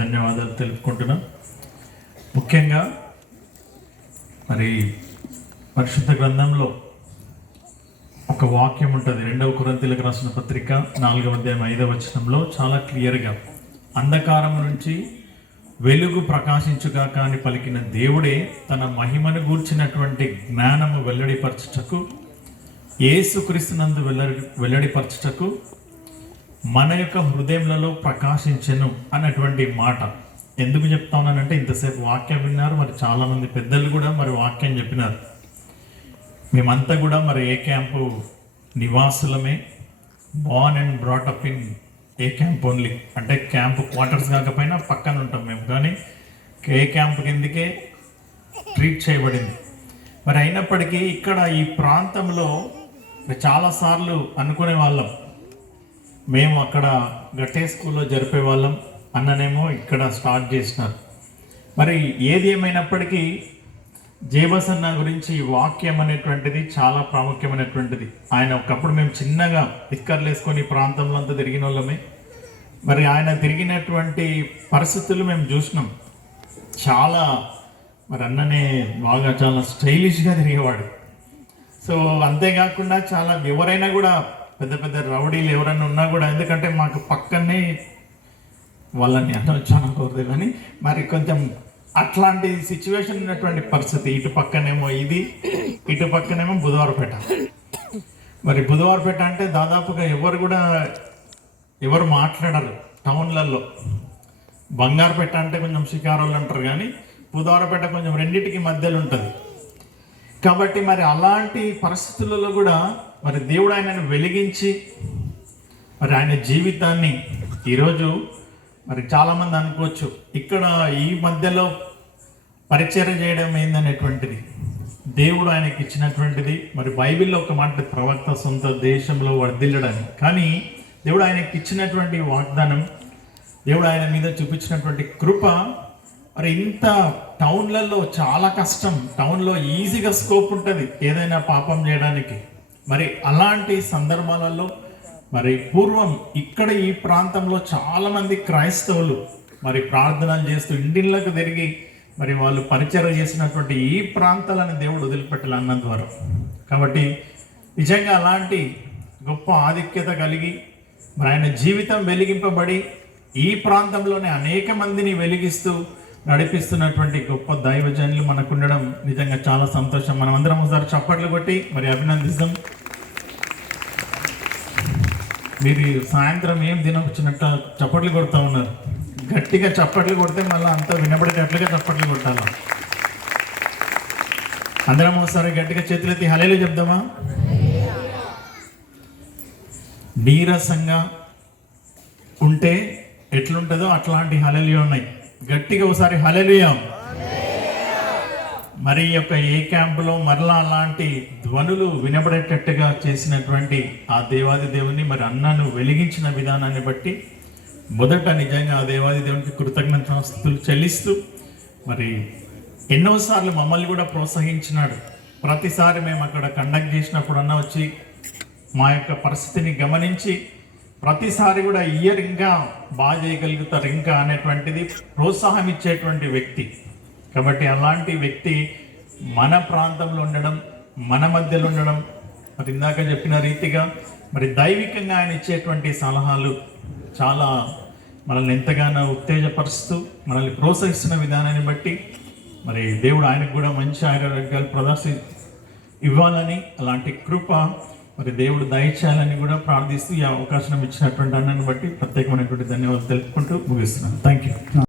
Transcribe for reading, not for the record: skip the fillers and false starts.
ధన్యవాదాలు తెలుపుకుంటున్నాం. ముఖ్యంగా మరి పరిశుద్ధ గ్రంథంలో ఒక వాక్యం ఉంటుంది. 2వ కొరింథీయులకు రాసిన పత్రిక 4వ అధ్యాయం 5వ వచనంలో చాలా క్లియర్గా, అంధకారం నుంచి వెలుగు ప్రకాశించుగాక అని పలికిన దేవుడే తన మహిమను గూర్చినటువంటి జ్ఞానము వెల్లడిపరచుటకు, యేసుక్రీస్తునందు వెల్లడిపరచుటకు మన యొక్క హృదయములలో ప్రకాశించెను అన్నటువంటి మాట. ఎందుకు చెప్తా ఉన్నానంటే, ఇంతసేపు వాక్యం విన్నారు, మరి చాలామంది పెద్దలు కూడా మరి వాక్యం చెప్పినారు. మేమంతా కూడా మరి ఏ క్యాంపు నివాసులమే, born and brought up in a camp only. అంటే క్యాంపు క్వార్టర్స్ కాకపోయినా పక్కన ఉంటాం మేము, కానీ ఏ క్యాంపు కిందకే ట్రీట్ చేయబడింది. మరి అయినప్పటికీ ఇక్కడ ఈ ప్రాంతంలో చాలాసార్లు అనుకునే వాళ్ళం, మేము అక్కడ గట్టే స్కూల్లో జరిపే వాళ్ళం అన్ననేమో ఇక్కడ స్టార్ట్ చేసినారు. మరి ఏది ఏమైనప్పటికీ జేబసన్న గురించి వాక్యం అనేటువంటిది చాలా ప్రాముఖ్యమైనటువంటిది. ఆయన ఒకప్పుడు మేము చిన్నగా ఇక్కర్లు వేసుకొని ప్రాంతంలో అంతా తిరిగిన వాళ్ళమే. మరి ఆయన తిరిగినటువంటి పరిస్థితులు మేము చూసినాం. చాలా మరి అన్ననే బాగా చాలా స్టైలిష్గా తిరిగేవాడు. సో అంతేకాకుండా చాలా ఎవరైనా కూడా పెద్ద పెద్ద రౌడీలు ఎవరైనా ఉన్నా కూడా, ఎందుకంటే మాకు పక్కనే వాళ్ళని అనొచ్చానకూడదు కానీ మరి కొంచెం అట్లాంటి సిచ్యువేషన్ ఉన్నటువంటి పరిస్థితి. ఇటు పక్కనేమో ఇది, ఇటు పక్కనేమో బుధవారపేట. మరి బుధవారపేట అంటే దాదాపుగా ఎవరు మాట్లాడరు టౌన్లలో. బంగారుపేట అంటే కొంచెం షికారోళ్ళు అంటారు, కానీ బుధవారపేట కొంచెం రెండింటికి మధ్యలో ఉంటుంది. కాబట్టి మరి అలాంటి పరిస్థితులలో కూడా మరి దేవుడు ఆయనను వెలిగించి మరి ఆయన జీవితాన్ని ఈరోజు మరి చాలామంది అనుకోవచ్చు, ఇక్కడ ఈ మధ్యలో పరిచయం చేయడం ఏందనేటువంటిది దేవుడు ఆయనకి ఇచ్చినటువంటిది. మరి బైబిల్లో ఒక మాట, ప్రవక్త సొంత దేశంలో వర్ధిల్లడానికి. కానీ దేవుడు ఆయనకి ఇచ్చినటువంటి వాగ్దానం, దేవుడు ఆయన మీద చూపించినటువంటి కృప, మరి ఇంత టౌన్లలో చాలా కష్టం. టౌన్లో ఈజీగా స్కోప్ ఉంటుంది ఏదైనా పాపం చేయడానికి. మరి అలాంటి సందర్భాలలో మరి పూర్వం ఇక్కడ ఈ ప్రాంతంలో చాలామంది క్రైస్తవులు మరి ప్రార్థనలు చేస్తూ ఇంటిళ్ళకు తిరిగి మరి వాళ్ళు పరిచయం చేసినటువంటి ఈ ప్రాంతాలను దేవుడు వదిలిపెట్టాలి అన్న ద్వారా. కాబట్టి నిజంగా అలాంటి గొప్ప ఆధిక్యత కలిగి మరి ఆయన జీవితం వెలిగింపబడి ఈ ప్రాంతంలోనే అనేక మందిని వెలిగిస్తూ నడిపిస్తున్నటువంటి గొప్ప దైవజనులు మనకు ఉండడం నిజంగా చాలా సంతోషం. మనం అందరం ఒకసారి చప్పట్లు కొట్టి మరి అభినందిస్తాం. మీరు సాయంత్రం ఏం తినొచ్చినట్టు చప్పట్లు కొడుతూ ఉన్నారు. గట్టిగా చప్పట్లు కొడితే మళ్ళీ అంతా వినబడేటట్లుగా చప్పట్లు కొట్టాలి. అందరం ఒకసారి గట్టిగా చేతులెత్తి హల్లెలూయా చెప్దామా? నీరసంగా ఉంటే ఎట్లుంటుందో అట్లాంటి హల్లెలూయా ఉన్నాయి. గట్టిగా ఒకసారి హల్లెలూయా. మరి యొక్క ఏ క్యాంపులో మరలా అలాంటి ధ్వనులు వినబడేటట్టుగా చేసినటువంటి ఆ దేవాది దేవుని మరి అన్నను వెలిగించిన విధానాన్ని బట్టి మొదట నిజంగా ఆ దేవాది దేవునికి కృతజ్ఞతాస్తుతులు చెల్లిస్తూ మరి ఎన్నోసార్లు మమ్మల్ని కూడా ప్రోత్సహించినాడు. ప్రతిసారి మేము అక్కడ కండక్ట్ చేసినప్పుడు అన్న వచ్చి మా యొక్క పరిస్థితిని గమనించి ప్రతిసారి కూడా ఇయర్ ఇంకా బాగా చేయగలుగుతారు ఇంకా అనేటువంటిది ప్రోత్సాహం ఇచ్చేటువంటి వ్యక్తి. కాబట్టి అలాంటి వ్యక్తి మన ప్రాంతంలో ఉండడం, మన మధ్యలో ఉండడం, మరి ఇందాక చెప్పిన రీతిగా మరి దైవికంగా ఆయన ఇచ్చేటువంటి సలహాలు చాలా మనల్ని ఎంతగానో ఉత్తేజపరుస్తూ మనల్ని ప్రోత్సహిస్తున్న విధానాన్ని బట్టి మరి దేవుడు ఆయనకు కూడా మంచి ఆరోగ్యాలు ఇవ్వాలని, అలాంటి కృప మరి దేవుడు దయచేయాలని కూడా ప్రార్థిస్తూ ఈ అవకాశం ఇచ్చినటువంటి అన్నను బట్టి ప్రత్యేకమైనటువంటి ధన్యవాదాలు తెలుపుకుంటూ ముగిస్తున్నాను. Thank you.